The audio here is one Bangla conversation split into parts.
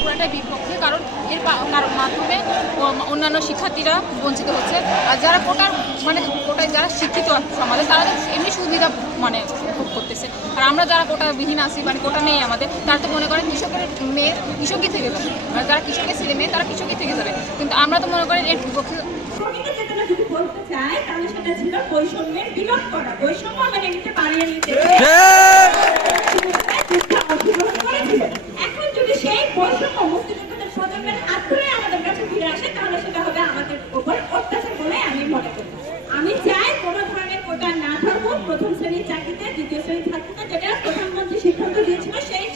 পুরোটাই বিপক্ষে কারণ এর কারণ মাধ্যমে অন্যান্য শিক্ষার্থীরা বঞ্চিত হচ্ছে। আর যারা কোটার মানে কোটায় যারা শিক্ষিত সমাজে তারা তো এমনি সুবিধা মানে ভোগ করতেছে। আর আমরা যারা কোটাবিহীন আছি মানে কোটা নেই আমাদের তারা তো মনে করেন কৃষকের মেয়ে কৃষকই থেকে যাবে। মানে যারা কৃষকের ছেলে মেয়ে তারা কৃষকই থেকে যাবে। কিন্তু আমরা তো মনে করেন এর বিপক্ষে প্রকৃত চেতনা যদি বলতে চাই তাহলে সেটা ছিল বৈষম্যের বিলোপ করা। বৈষম্য মেনে নিতে। পারেনি অংশগ্রহণ করেছিলেন এখন যদি সেই বৈষম্য মুক্তিযোদ্ধাদের স্বজনদের হাত ধরে আমাদের কাছে ফিরে আসে তাহলে সেটা হবে আমাদের উপর অত্যাচার বলে আমি মনে করি আমি চাই কোনো ধরনের কোটা না থাকুক প্রথম শ্রেণির চাকরিতে দ্বিতীয় শ্রেণির চাকরিতে যেটা প্রধানমন্ত্রী সিদ্ধান্ত দিয়েছিল সেই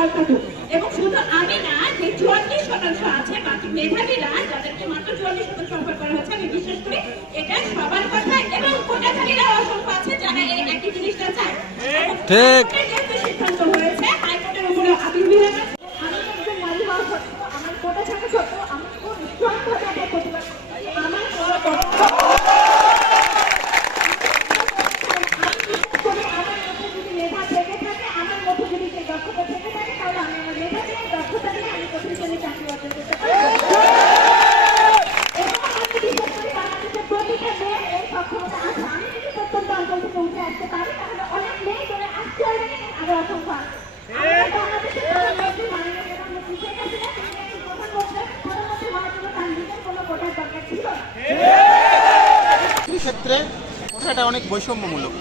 বহাল এবং শুধু আমি না, যে চুয়াল্লিশ শতাংশ আছে, বাকি মেধাবীরা, যাদেরকে মাত্র চুয়াল্লিশ শতাংশ অফার করা হচ্ছে আমি বিশ্বাস করি এটা সবার কথা। এবং কোটাধারীরা অসংখ্য আছে যারা এই একই জিনিসটা চায়। ঠিক। হাইকোর্টের যেহেতু সিদ্ধান্ত হয়েছে হাইকোর্টের উপরে আপিল বিভাগ আছে। আমি একজন নারী হওয়া সত্ত্বেও আমার কোটা থাকা সত্ত্বেও আমি খুব স্ট্রংভাবে আমার প্রতিবাদ করছি। আমার বড় কর্তব্য করে আমার মধ্যে যদি মেধা থেকে থাকে আমার মধ্যে যদি সেই দক্ষতা থেকে থাকে তাহলে আমি আমার মেধা দিয়ে দক্ষতা দিয়ে আমি প্রথম শ্রেণির চাকরি অর্জন করতে পারি এবং আমি বিশ্বাস করি বাংলাদেশের প্রতিটা মেয়ের এই সক্ষমতা আছে অনেক ক্ষেত্রে কোঠাটা অনেক বৈষম্যমূলক।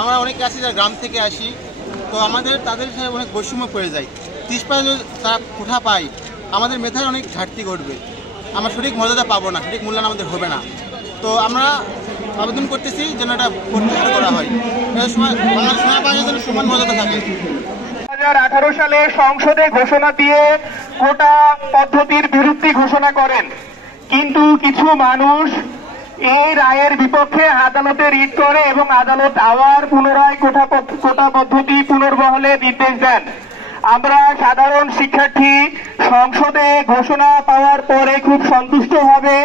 আমরা অনেকে আছি যারা গ্রাম থেকে আসি, তো আমাদের, তাদের সাথে অনেক বৈষম্য পড়ে যায়। ত্রিশ তারা কোঠা পায়, আমাদের মেধার অনেক ঘাটতি ঘটবে। আমরা সঠিক মর্যাদা পাবো না, সঠিক মূল্যায়ন আমাদের হবে না। তো আমরা আবেদন করতেছি যেন এটা প্রত্যাহার করা হয়। সময় বাংলাদেশ সেনাবাহিনীর জন্য সমান মর্যাদা থাকে। আঠারো সালে সংসদে ঘোষণা দিয়ে কোটা পদ্ধতির বিরুদ্ধে ঘোষণা করেন। কিন্তু কিছু মানুষ এই রায়ের বিপক্ষে আদালতে রিট করে এবং আদালত আবার পুনরায় কোটা কোটা পদ্ধতি পুনর্বহলে নির্দেশ দেন। আমরা সাধারণ শিক্ষার্থী সংসদে ঘোষণা পাওয়ার পরে খুব সন্তুষ্টভাবে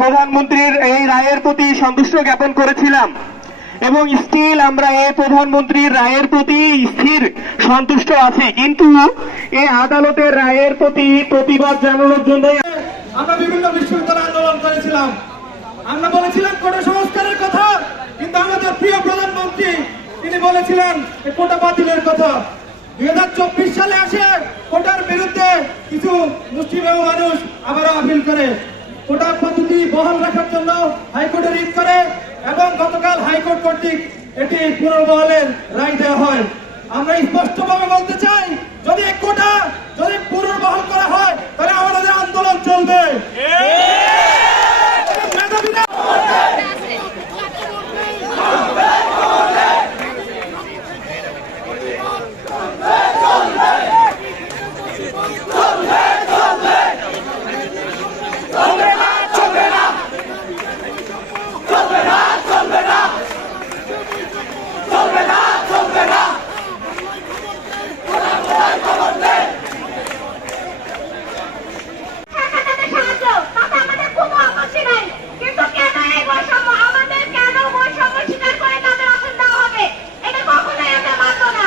প্রধানমন্ত্রীর এই রায়ের প্রতি সন্তুষ্ট জ্ঞাপন করেছিলাম। এবং স্টিল আমরা এই প্রধানমন্ত্রীর রায়ের প্রতি স্থির সন্তুষ্ট আছি। কিন্তু এই আদালতের রায়ের প্রতি প্রতিবাদ জানানোর জন্য আমরা বিভিন্ন বিশ্ববিদ্যালয়ে আন্দোলন করেছিলাম। আমরা বলেছিলাম কোটা সংস্কারের কথা, কিন্তু আমাদের প্রিয় প্রধানমন্ত্রী, তিনি বলেছিলেন কোটা বাতিলের কথা। দুই হাজার চব্বিশ সালে আসে কোটার বিরুদ্ধে কিছু মুসলিম মানুষ আবারও আপিল করে। কোটা পদ্ধতি বহাল রাখার জন্য হাইকোর্টে রিট করে এবং গতকাল হাইকোর্ট কর্তৃক এটি পুনর্বহলের রায় দেওয়া হয়। আমরা স্পষ্টভাবে বলতে চাই, যদি কোটা যদি পুনর্বহল করা হয়, তাহলে আমাদের আন্দোলন চলবে। মেধাবীরা তাদের সাহায্য তাতে আমাদের কোনো আপত্তি নাই কিন্তু কেন এই বৈষম্য আমাদের কেন বৈষম্য স্বীকার করে তাদের আসন দেওয়া হবে এটা কখনোই আমরা মানব না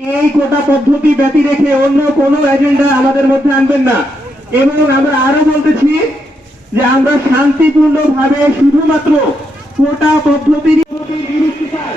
এই কোটা পদ্ধতি ব্যতি রেখে অন্য কোনো এজেন্ডা আমাদের মধ্যে আনবেন না। এবং আমরা আরও বলতেছি যে আমরা শান্তিপূর্ণ ভাবে শুধুমাত্র কোটা পদ্ধতির বিরুদ্ধে চাই।